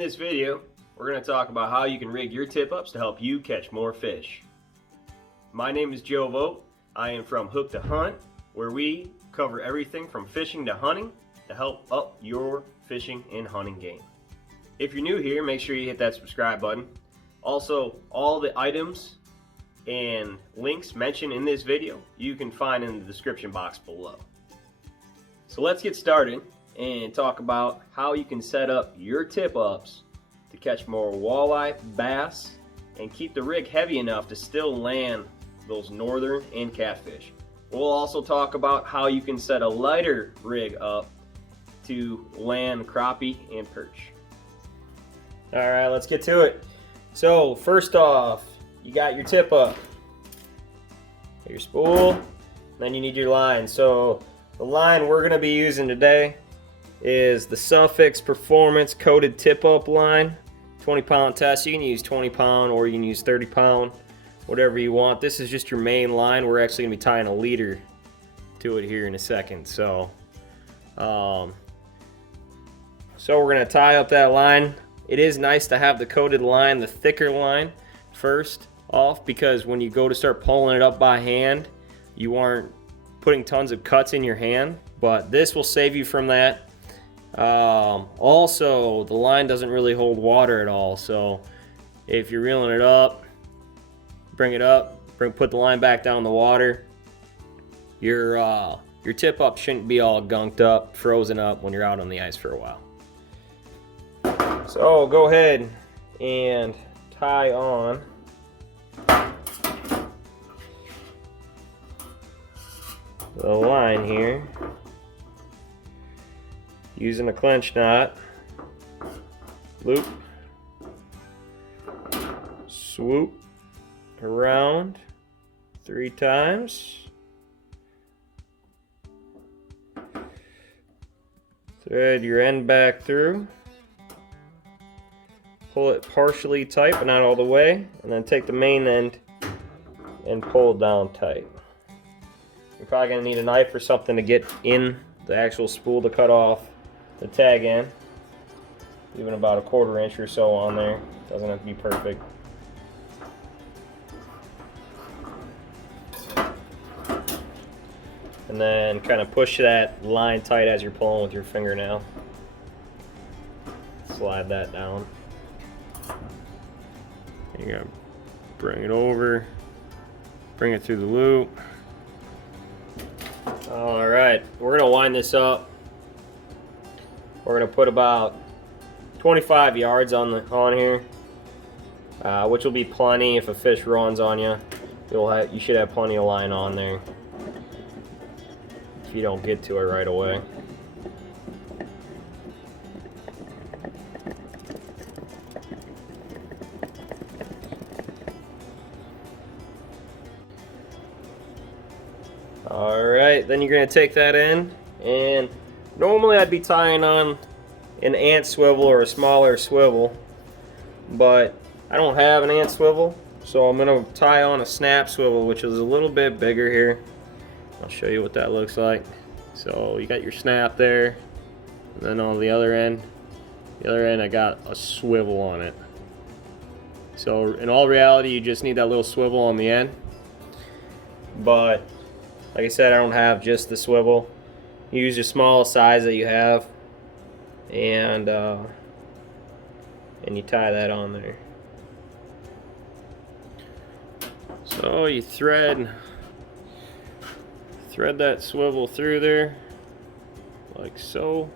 this video, we're going to talk about how you can rig your tip-ups to help you catch more fish. My name is Joe Vogt. I am from Hook to Hunt, where we cover everything from fishing to hunting to help up your fishing and hunting game. If you're new here, make sure you hit that subscribe button. Also, all the items and links mentioned in this video you can find in the description box below. So let's get started and talk about how you can set up your tip-ups to catch more walleye, bass, and keep the rig heavy enough to still land those northern and catfish. We'll also talk about how you can set a lighter rig up to land crappie and perch. Alright, let's get to it. So first off, you got your tip up, your spool, then you need your line. So the line we're going to be using today is the Suffix Performance Coated Tip Up line, 20-pound test. You can use 20-pound or you can use 30-pound, whatever you want. This is just your main line. We're actually going to be tying a leader to it here in a second. So we're going to tie up that line. It is nice to have the coated line, the thicker line, first off, because when you go to start pulling it up by hand, you aren't putting tons of cuts in your hand, but this will save you from that. Also, the line doesn't really hold water at all, so if you're reeling it up, bring it up, put the line back down in the water, your tip up shouldn't be all gunked up, frozen up when you're out on the ice for a while. So go ahead and tie on the line here using a clench knot. Loop, swoop around 3 times, thread your end back through, pull it partially tight but not all the way, and then take the main end and pull it down tight. You're probably going to need a knife or something to get in the actual spool to cut off the tag end. Even about a 1/4 inch or so on there. Doesn't have to be perfect. And then kind of push that line tight as you're pulling with your fingernail. Slide that down. You gotta bring it over, bring it through the loop. Alright, we're gonna wind this up. We're gonna put about 25 yards on here, which will be plenty. If a fish runs on you, you should have plenty of line on there if you don't get to it right away. Alright, then you're going to take that in, and normally I'd be tying on an ant swivel or a smaller swivel, but I don't have an ant swivel, so I'm going to tie on a snap swivel, which is a little bit bigger here. I'll show you what that looks like. So you got your snap there, and then on the other end I got a swivel on it. So in all reality, you just need that little swivel on the end, but like I said, I don't have just the swivel. You use your smallest size that you have, and you tie that on there. So you thread that swivel through there, like so,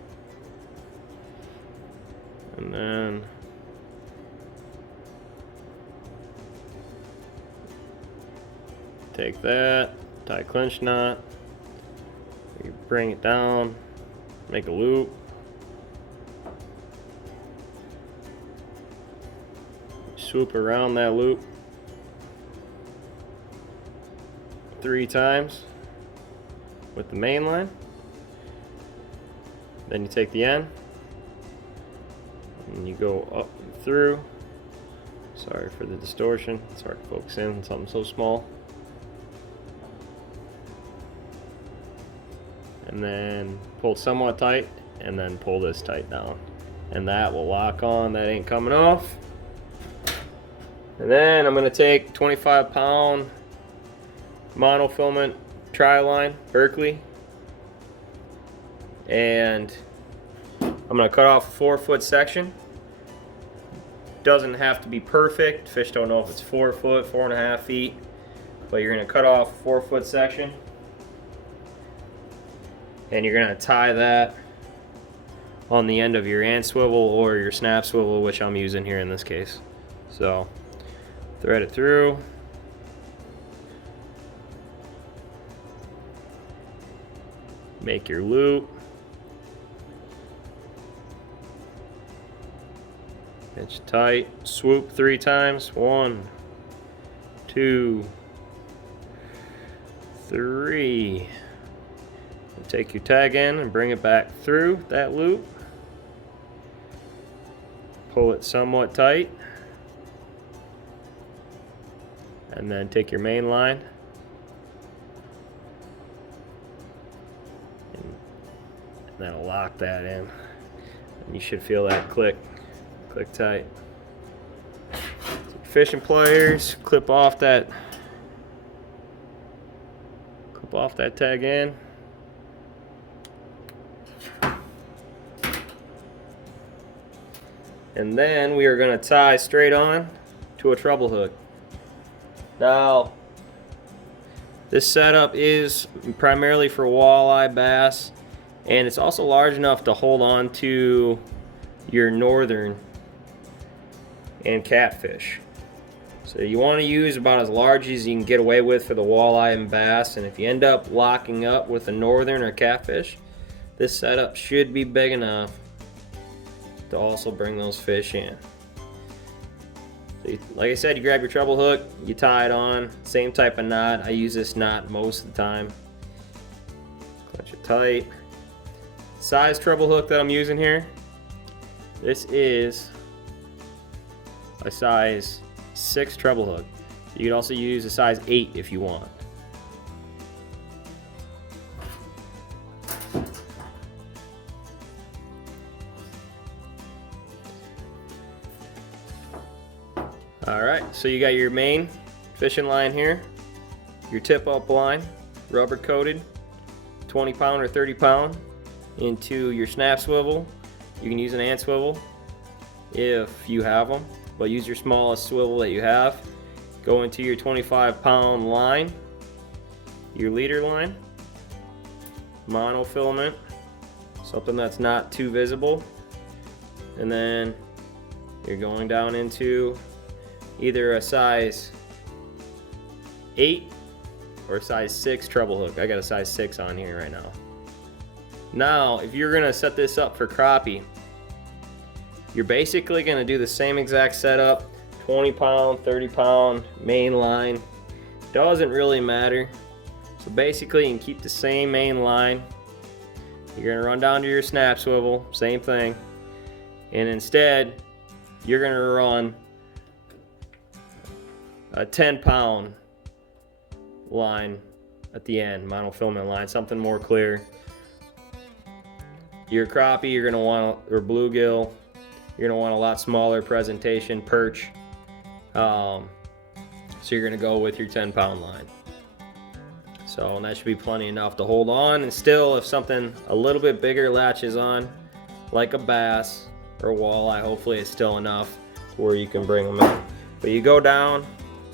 and then take that, tie a clench knot, you bring it down, make a loop, swoop around that loop 3 times with the main line. Then you take the end and you go up and through. Sorry for the distortion, it's hard to focus in on something so small. And then pull somewhat tight, and then pull this tight down. and that will lock on. That ain't coming off. And then I'm going to take 25-pound monofilament tri-line Berkeley, and I'm going to cut off a 4-foot section. Doesn't have to be perfect. Fish don't know if it's 4 foot, 4.5 feet, but you're going to cut off a 4-foot section, and you're going to tie that on the end of your hand swivel or your snap swivel, which I'm using here in this case. So thread it through. Make your loop. Pinch tight. Swoop 3 times. 1, 2, 3. And take your tag in and bring it back through that loop. Pull it somewhat tight. And then take your main line and that'll lock that in. And you should feel that click tight. Fishing pliers, clip off that tag in. And then we are going to tie straight on to a treble hook. Now, this setup is primarily for walleye, bass, and it's also large enough to hold on to your northern and catfish. So you want to use about as large as you can get away with for the walleye and bass, and if you end up locking up with a northern or catfish, this setup should be big enough to also bring those fish in. So like I said, you grab your treble hook, you tie it on, same type of knot. I use this knot most of the time. Clench it tight. Size treble hook that I'm using here, this is a size 6 treble hook. You can also use a size 8 if you want. Alright, so you got your main fishing line here, your tip up line, rubber coated, 20-pound or 30-pound, into your snap swivel. You can use an hand swivel if you have them, but use your smallest swivel that you have. Go into your 25-pound line, your leader line, monofilament, something that's not too visible, and then you're going down into either a size 8 or a size 6 treble hook. I got a size 6 on here right now. Now, if you're gonna set this up for crappie, you're basically gonna do the same exact setup, 20-pound, 30-pound, main line. Doesn't really matter. So basically, you can keep the same main line. You're gonna run down to your snap swivel, same thing. And instead, you're gonna run a 10-pound line at the end, monofilament line, something more clear. Your crappie, you're gonna want, or bluegill, you're gonna want a lot smaller presentation, perch. So you're gonna go with your 10-pound line. So, and that should be plenty enough to hold on. And still, if something a little bit bigger latches on, like a bass or a walleye, hopefully it's still enough where you can bring them in. But you go down,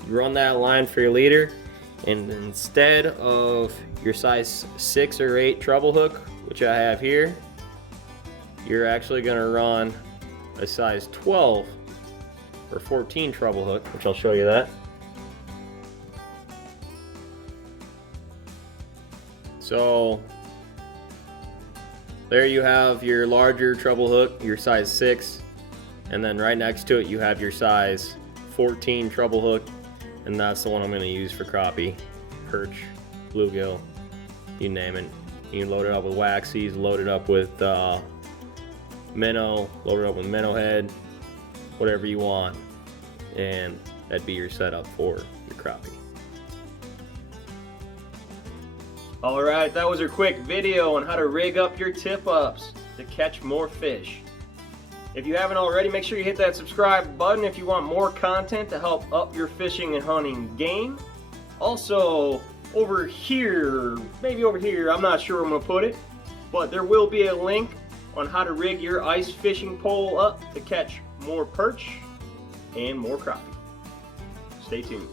you run that line for your leader, and instead of your size 6 or 8 treble hook, which I have here, you're actually going to run a size 12 or 14 treble hook, which I'll show you that. So there you have your larger treble hook, your size 6, and then right next to it you have your size 14 treble hook, and that's the one I'm going to use for crappie, perch, bluegill, you name it. You can load it up with waxies, load it up with minnow, load it up with minnow head, whatever you want, and that'd be your setup for your crappie. Alright, that was our quick video on how to rig up your tip-ups to catch more fish. If you haven't already, make sure you hit that subscribe button if you want more content to help up your fishing and hunting game. Also, over here, maybe over here, I'm not sure where I'm going to put it, but there will be a link on how to rig your ice fishing pole up to catch more perch and more crappie. Stay tuned.